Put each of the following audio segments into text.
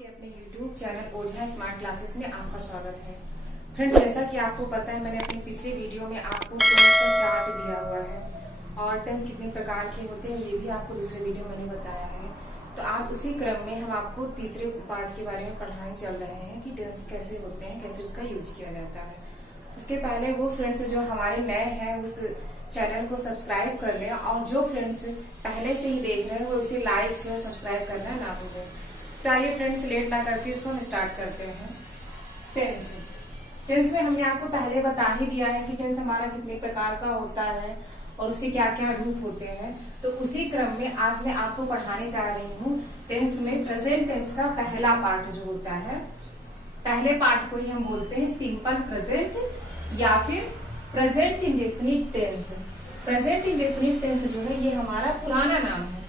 आपके अपने YouTube channel ओझा smart classes में आपका स्वागत है। फ्रेंड्स, जैसा कि आपको पता है, मैंने अपनी पिछले वीडियो में आपको टेंस का चार्ट दिया हुआ है और टेंस कितने प्रकार के होते हैं ये भी आपको दूसरे वीडियो मैंने बताया है। तो आज उसी क्रम में हम आपको तीसरे पार्ट के बारे में पढ़ाने चल रहे हैं कि टेंस कैसे होते हैं, कैसे उसका यूज किया जाता है। उसके पहले वो फ्रेंड्स जो हमारे नए हैं उस चैनल को सब्सक्राइब कर लें और जो फ्रेंड्स पहले से ही देख रहे हैं वो इसे लाइक शेयर सब्सक्राइब करना ना भूलें। तो आइए फ्रेंड्स, लेट ना करते इसको हम स्टार्ट करते हैं। टेंस में हमने आपको पहले बता ही दिया है कि टेंस हमारा कितने प्रकार का होता है और उसके क्या क्या रूप होते हैं। तो उसी क्रम में आज मैं आपको पढ़ाने जा रही हूँ टेंस में प्रेजेंट टेंस का पहला पार्ट जो होता है। पहले पार्ट को ही हम बोलते हैं सिंपल प्रेजेंट या फिर present indefinite tense. Present indefinite tense जो है ये हमारा पुराना नाम है,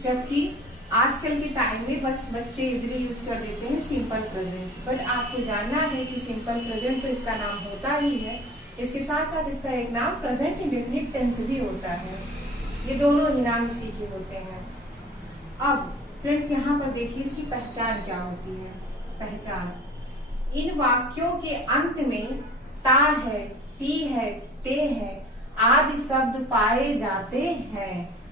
जबकि आजकल के टाइम में बस बच्चे इजीली यूज कर देते हैं सिंपल प्रेजेंट। बट आपको जानना है कि सिंपल प्रेजेंट तो इसका नाम होता ही है, इसके साथ साथ इसका एक नाम प्रेजेंट इंडेफिनिट टेंस भी होता है। ये दोनों ही नाम इसी के होते हैं। अब फ्रेंड्स यहाँ पर देखिए इसकी पहचान क्या होती है। पहचान, इन वाक्यों के अंत में ता है, ती है, ते है आदि शब्द पाए जाते हैं।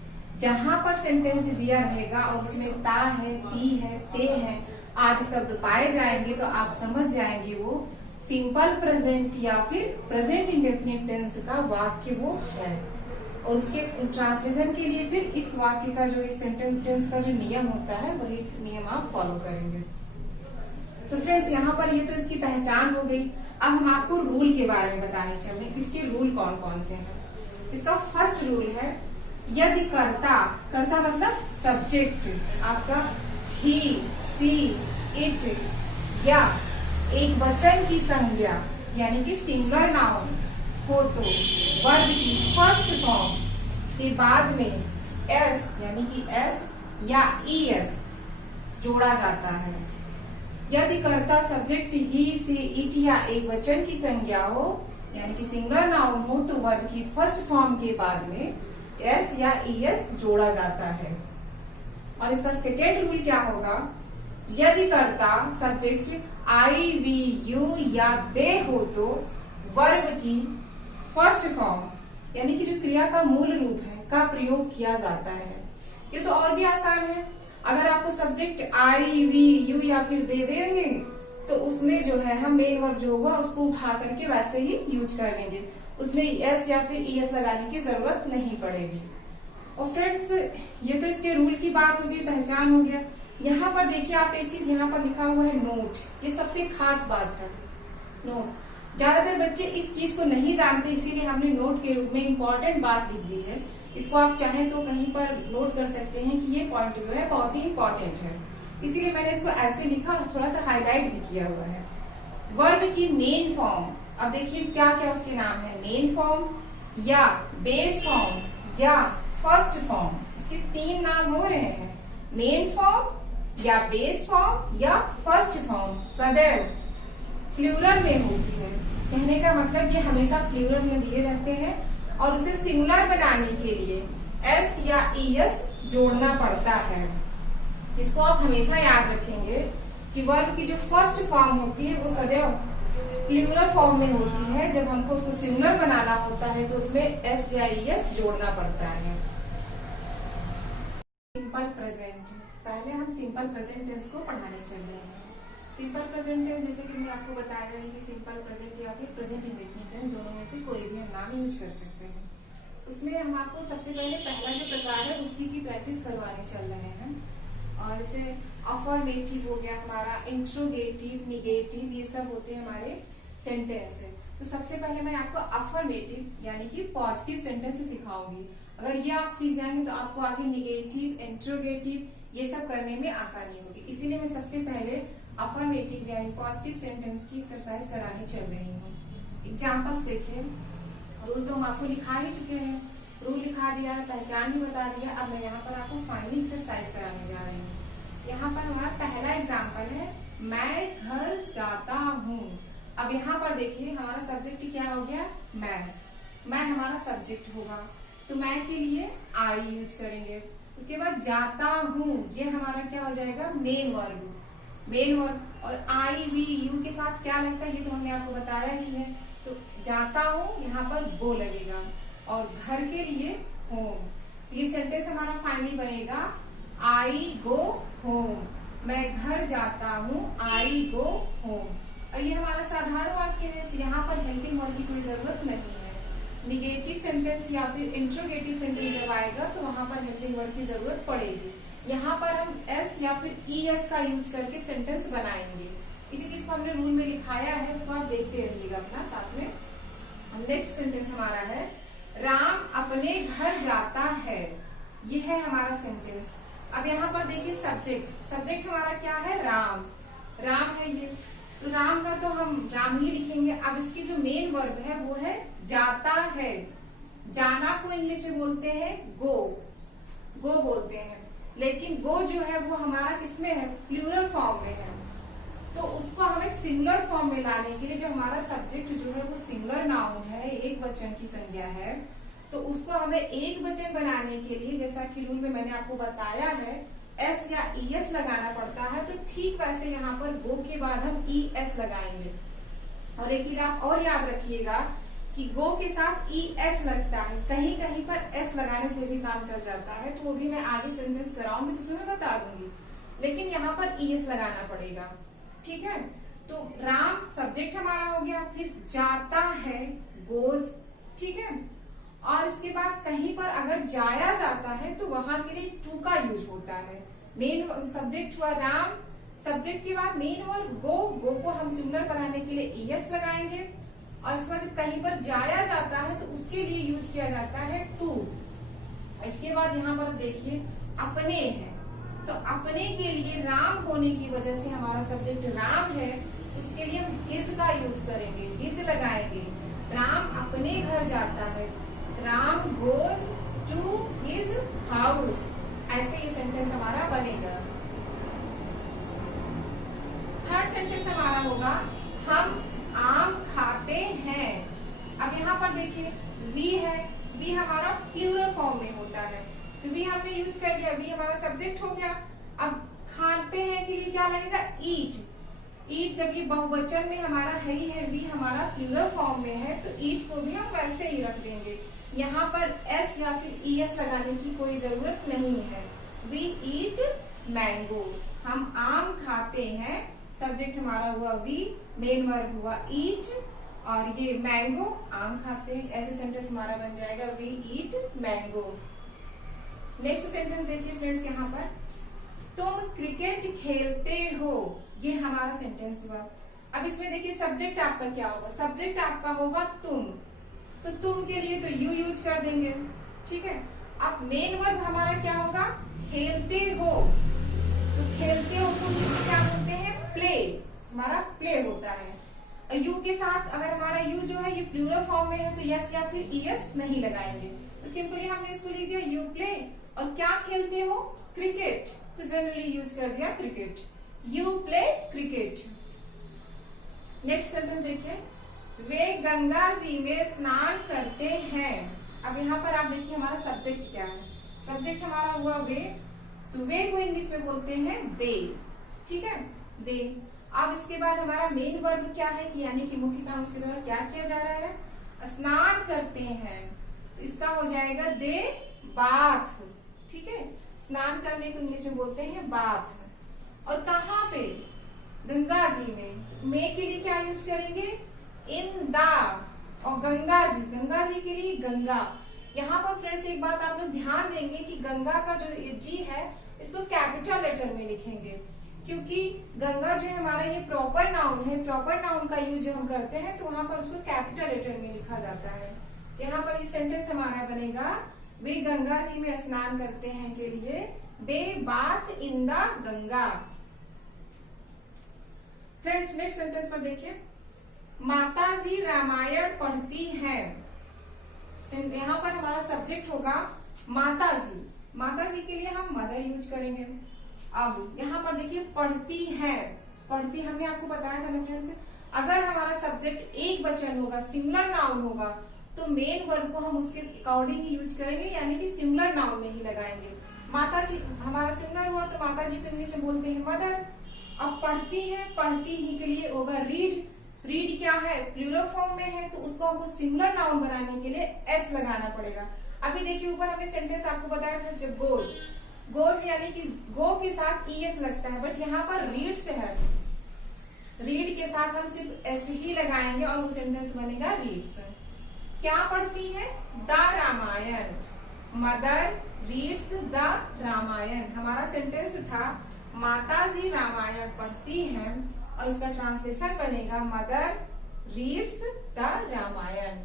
जहां पर सेंटेंस दिया रहेगा और उसमें ता है, ती है, ते है आदि शब्द पाए जाएंगे तो आप समझ जाएंगे वो सिंपल प्रेजेंट या फिर प्रेजेंट इंडेफिनिट टेंस का वाक्य वो है। और उसके ट्रांसलेशन के लिए फिर इस वाक्य का जो इस सेंटेंस टेंस का जो नियम होता है वही नियम आप फॉलो करेंगे। तो फ्रेंड्स यहाँ पर ये तो इसकी पहचान हो गई। अब हम आपको रूल के बारे में बताने चले। इसके रूल कौन कौन से हैं। इसका फर्स्ट रूल है, यदि कर्ता, कर्ता मतलब सब्जेक्ट आपका ही, सी, इट या एक वचन की संज्ञा यानी कि सिंगुलर नाउन हो तो वर्ब की फर्स्ट फॉर्म के बाद में एस यानी कि एस या ईएस जोड़ा जाता है। यदि कर्ता सब्जेक्ट ही, सी, इट या एक वचन की संज्ञा हो यानी कि सिंगुलर नाउन हो तो वर्ब की फर्स्ट फॉर्म के बाद में एस या ईएस जोड़ा जाता है। और इसका सेकेंड रूल क्या होगा, यदि कर्ता सब्जेक्ट आई, वी, यू या दे हो तो वर्ब की फर्स्ट फॉर्म यानी कि जो क्रिया का मूल रूप है का प्रयोग किया जाता है। ये तो और भी आसान है। अगर आपको सब्जेक्ट आई, वी, यू या फिर दे देंगे तो उसमें जो है हम मेन वर्ब जो होगा उसको उठा करके वैसे ही यूज कर लेंगे, उसमें एस या फिर ईएस लगाने की जरूरत नहीं पड़ेगी। और फ्रेंड्स ये तो इसके रूल की बात होगी, पहचान हो गया। यहाँ पर देखिए आप एक चीज यहाँ पर लिखा हुआ है नोट, ये सबसे खास बात है। नोट, ज्यादातर बच्चे इस चीज को नहीं जानते, इसीलिए हमने नोट के रूप में इम्पोर्टेंट बात लिख दी है। इसको आप चाहें तो कहीं पर नोट कर सकते हैं कि ये पॉइंट जो है बहुत ही इम्पोर्टेंट है, इसीलिए मैंने इसको ऐसे लिखा और थोड़ा सा हाईलाइट भी किया हुआ है। वर्ब की मेन फॉर्म, अब देखिए क्या क्या उसके नाम है, मेन फॉर्म या बेस फॉर्म या फर्स्ट फॉर्म। उसके तीन नाम हो रहे हैं, मेन फॉर्म या बेस फॉर्म या फर्स्ट फॉर्म। सदैव प्लूरल में होती है, कहने का मतलब ये हमेशा प्लूरल में दिए जाते हैं और उसे सिंगुलर बनाने के लिए एस या ईएस जोड़ना पड़ता है। इसको आप हमेशा याद रखेंगे कि वर्ब की जो फर्स्ट फॉर्म होती है वो सदैव प्लूरल फॉर्म में होती है। जब हमको उसको सिंगुलर बनाना होता है तो उसमें एस या ईएस जोड़ना पड़ता है। सिंपल प्रेजेंट, पहले हम सिंपल प्रेजेंट टेंस को पढ़ाने चल रहे हैं। सिंपल प्रेजेंट टेंस जैसे कि मैं आपको बताया है कि सिंपल प्रेजेंट या फिर प्रेजेंट इंडेफिनिट टेंस दोनों में से कोई भी हम नाम यूज कर सकते हैं। उसमें हम आपको सबसे पहले पहला जो प्रकार है उसी की प्रैक्टिस करवाने चल रहे हैं। और जैसे अफर्मेटिव हो गया हमारा, इंट्रोगेटिव, निगेटिव, ये सब होते हैं हमारे सेंटेंस है। तो सबसे पहले मैं आपको अफर्मेटिव यानी कि पॉजिटिव सेंटेंस सिखाऊंगी। अगर ये आप सीख जाएंगे तो आपको आगे निगेटिव, इंट्रोगेटिव ये सब करने में आसानी होगी। इसीलिए मैं सबसे पहले अफर्मेटिव यानी पॉजिटिव सेंटेंस की एक्सरसाइज कराने चल रही हूँ। एग्जाम्पल्स देखिए, रूल तो हम आपको लिखा ही चुके हैं, रूल लिखा दिया है, पहचान भी बता दिया। अब मैं यहाँ पर आपको फाइनल एक्सरसाइज कराने जा रही हूँ। यहाँ पर हमारा पहला एग्जाम्पल है, मैं घर जाता हूँ। अब यहाँ पर देखिए हमारा सब्जेक्ट क्या हो गया, मैं हमारा सब्जेक्ट होगा तो मैं के लिए आई यूज करेंगे। उसके बाद जाता हूँ ये हमारा क्या हो जाएगा, मेन वर्ब। Main verb. और आई वी यू के साथ क्या लगता है ये तो हमने आपको बताया ही है। तो जाता हूँ यहाँ पर गो लगेगा, और घर के लिए होम। तो ये सेंटेंस हमारा फाइनली बनेगा आई गो होम। मैं घर जाता हूँ, आई गो होम। और ये हमारा साधारण वाक्य है, तो यहाँ पर हेल्पिंग वर्ब की कोई जरूरत नहीं है। निगेटिव सेंटेंस या फिर इंट्रोगेटिव सेंटेंस जब आएगा तो वहां पर हेल्पिंग वर्ब की जरूरत पड़ेगी। यहाँ पर हम एस या फिर ES का यूज करके सेंटेंस बनाएंगे। इसी चीज को हमने रूल में लिखाया है, उसको आप देखते रहिएगा अपना साथ में। नेक्स्ट सेंटेंस हमारा है राम अपने घर जाता है। ये है हमारा सेंटेंस। अब यहाँ पर देखिए सब्जेक्ट हमारा क्या है, राम। राम है ये, तो राम का तो हम राम ही लिखेंगे। अब इसकी जो मेन वर्ब है वो है जाता है। जाना को इंग्लिश में बोलते हैं गो बोलते हैं, लेकिन गो जो है वो हमारा किसमें है, प्लूरल फॉर्म में है। तो उसको हमें सिंगुलर फॉर्म में लाने के लिए जो हमारा सब्जेक्ट जो है वो सिंगुलर नाउन है, एक वचन की संज्ञा है, तो उसको हमें एक वचन बनाने के लिए जैसा कि रूल में मैंने आपको बताया है एस या ES लगाना पड़ता है। तो ठीक वैसे यहाँ पर गो के बाद हम ES लगाएंगे। और एक चीज आप और याद रखिएगा कि गो के साथ ES लगता है, कहीं कहीं पर S लगाने से भी काम चल जाता है, तो वो भी मैं आगे सेंटेंस कराऊंगी तो उसमें मैं बता दूंगी, लेकिन यहाँ पर ES लगाना पड़ेगा। ठीक है, तो राम सब्जेक्ट हमारा हो गया, फिर जाता है गोज। ठीक है, और इसके बाद कहीं पर अगर जाया जाता है तो वहां के लिए टू का यूज होता है। मेन सब्जेक्ट हुआ राम, सब्जेक्ट के बाद मेन वर्ब गो को हम सिंगुलर बनाने के लिए ES लगाएंगे। और इसके बाद जब कहीं पर जाया जाता है तो उसके लिए यूज किया जाता है टू। इसके बाद यहाँ पर देखिए अपने है, तो अपने के लिए राम होने की वजह से हमारा सब्जेक्ट राम है, उसके लिए हम हिज का यूज करेंगे, हिज लगाएंगे। राम अपने घर जाता है, Ram goes to his house. ऐसे ये सेंटेंस हमारा बनेगा। थर्ड सेंटेंस हमारा होगा हम आम खाते हैं। अब यहाँ पर देखिए वी है, वी हमारा प्लूरल फॉर्म में होता है, तो वी हमने यूज कर लिया, वी हमारा सब्जेक्ट हो गया। अब खाते हैं के लिए क्या लगेगा, ईट। ईट जब ये बहुवचन में हमारा है ही है, वी हमारा प्लूरल फॉर्म में है, तो ईट को भी हम वैसे ही रख देंगे। यहाँ पर एस या फिर ES लगाने की कोई जरूरत नहीं है। वी ईट मैंगो, हम आम खाते हैं। सब्जेक्ट हमारा हुआ वी, मेन वर्ब हुआ ईट, और ये मैंगो आम खाते हैं। ऐसे सेंटेंस हमारा बन जाएगा we eat mango. Next sentence देखिए फ्रेंड्स, यहाँ पर तुम क्रिकेट खेलते हो, ये हमारा सेंटेंस हुआ। अब इसमें देखिए सब्जेक्ट आपका क्या होगा, सब्जेक्ट आपका होगा तुम, तो तुम के लिए तो यू यूज कर देंगे। ठीक है, अब मेन वर्ब हमारा क्या होगा, खेलते हो, तो खेलते हो को क्या बोलते हैं, प्ले। हमारा प्ले होता है। यू के साथ अगर हमारा यू जो है ये प्लूरल फॉर्म में है तो यस या फिर ES नहीं लगाएंगे, तो सिंपली हमने इसको लिख दिया यू प्ले। और क्या खेलते हो, क्रिकेट, तो जनरली यूज कर दिया cricket, you play cricket. Next sentence देखिए, वे गंगा जी में स्नान करते हैं। अब यहाँ पर आप देखिए हमारा सब्जेक्ट क्या है, सब्जेक्ट हमारा हुआ वे, तो वे को इंग्लिश में बोलते हैं दे। ठीक है, दे। अब इसके बाद हमारा मेन वर्ब क्या है कि यानी कि मुख्य काम उसके द्वारा क्या किया जा रहा है, स्नान करते हैं, तो इसका हो जाएगा दे बाथ। ठीक है, स्नान करने को इंग्लिश में बोलते हैं बाथ। और कहाँ पे, गंगा जी में, में के लिए क्या यूज करेंगे, इन द। और गंगा जी के लिए गंगा। यहाँ पर फ्रेंड्स एक बात आप लोग ध्यान देंगे कि गंगा का जो जी है इसको कैपिटल लेटर में लिखेंगे, क्योंकि गंगा जो है हमारा ये प्रॉपर नाउन है, प्रॉपर नाउन का यूज जो हम करते हैं तो वहां पर उसको कैपिटल लेटर में लिखा जाता है। यहाँ पर ये सेंटेंस हमारा बनेगा, वे गंगा जी में स्नान करते हैं के लिए they bath in the Ganga. Friends next sentence पर देखिए, माता जी रामायण पढ़ती है। यहाँ पर हमारा सब्जेक्ट होगा माता जी, माता जी के लिए हम मदर यूज करेंगे। अब यहाँ पर देखिए पढ़ती है, पढ़ती हमने आपको बताया था ना फ्रेंड्स, अगर हमारा सब्जेक्ट एक वचन होगा, सिंगुलर नाउन होगा, तो मेन वर्ब को हम उसके अकॉर्डिंग यूज करेंगे, यानी कि सिंगुलर नाउन में ही लगाएंगे। माता जी हमारा सिंगुलर हुआ तो माता जी को इंग्लिश में बोलते हैं मदर। अब पढ़ती है, पढ़ती ही के लिए होगा रीड। रीड क्या है, प्लूरल फॉर्म में है, तो उसको हमको सिंगुलर नाउन बनाने के लिए एस लगाना पड़ेगा। अभी देखिए ऊपर हमने सेंटेंस आपको बताया था जब गोज, गोज यानी कि गो के साथ ईएस लगता है, बट यहाँ पर रीड से है, रीड के साथ हम सिर्फ एस ही लगाएंगे और वो सेंटेंस बनेगा रीड्स। क्या पढ़ती है, the Ramayana, mother reads the Ramayana. हमारा सेंटेंस था माता जी रामायण पढ़ती हैं, और इसका ट्रांसलेशन बनेगा मदर रीड्स द रामायण।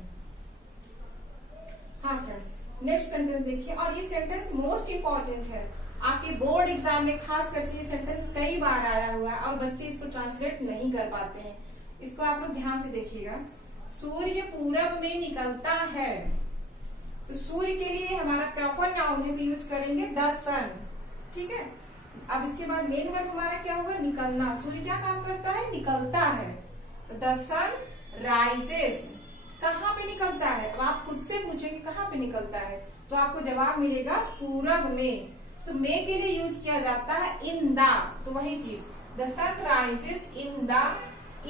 हाँ फ्रेंड्स, नेक्स्ट सेंटेंस देखिए, और ये सेंटेंस मोस्ट इंपॉर्टेंट है आपके बोर्ड एग्जाम में, खास करके ये सेंटेंस कई बार आया हुआ है और बच्चे इसको ट्रांसलेट नहीं कर पाते हैं। इसको आप लोग ध्यान से देखिएगा। सूर्य पूरब में निकलता है, तो सूर्य के लिए हमारा प्रॉपर नाउन है, तो यूज करेंगे द सन, ठीक है। अब इसके बाद मेन वर्ब हमारा क्या हुआ, निकलना। सूर्य क्या काम करता है, निकलता है, तो द सन राइजेस। कहाँ पे निकलता है, अब आप खुद से पूछेंगे कहाँ पे निकलता है, तो आपको जवाब मिलेगा पूरब में। तो मे के लिए यूज किया जाता है इन द, तो वही चीज, the sun rises in the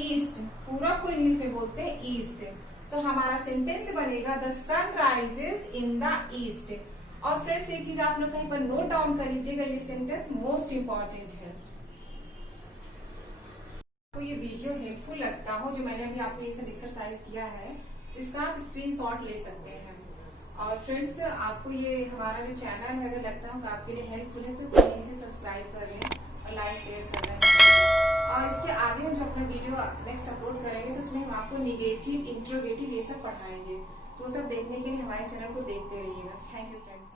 east. पूरब को इंग्लिश में बोलते हैं ईस्ट, तो हमारा सेंटेंस बनेगा the sun rises in the east. और फ्रेंड्स एक चीज आप लोग कहीं पर नोट डाउन कर लीजिएगा, ये सेंटेंस मोस्ट इंपॉर्टेंट है। तो ये वीडियो हेल्पफुल लगता हो, जो मैंने अभी आपको ये सब एक्सरसाइज दिया है, तो इसका आप स्क्रीनशॉट ले सकते हैं। और फ्रेंड्स आपको ये हमारा जो चैनल है अगर लगता हो कि आपके लिए हेल्पफुल है, तो प्लीज इसे सब्सक्राइब कर लें और लाइक शेयर करना है। और इसके आगे हम जो अपना वीडियो नेक्स्ट अपलोड करेंगे, तो उसमें हम आपको निगेटिव, इंट्रोगेटिव ये सब पढ़ाएंगे, तो वो सब देखने के लिए हमारे चैनल को देखते रहिएगा। Thank you friends.